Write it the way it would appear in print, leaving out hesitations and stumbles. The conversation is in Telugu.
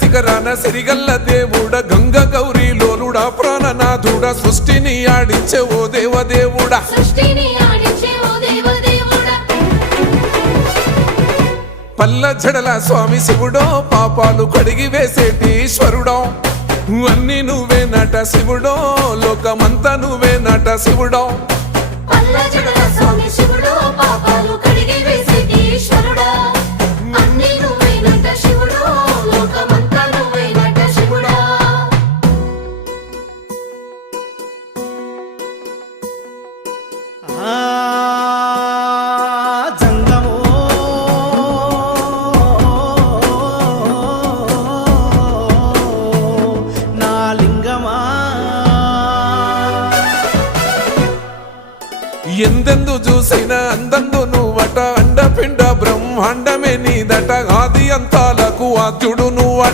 శిఖరాన సిరిగల్ల దేవుడ గంగ గౌరీ లోలుడా ప్రాణనాథుడా సృష్టిని ఆడించే ఓ దేవదేవుడా పల్ల జడల స్వామి శివుడో పాపాలు కడిగి వేసేటి ఈశ్వరుడో అన్ని నువ్వే నట శివుడో లోకమంతా నువ్వే నట శివుడో ఎందెందు చూసిన అందందు నువ్వట అండపిండ బ్రహ్మాండమే నీదట ఆది అంతాలకు ఆద్యుడు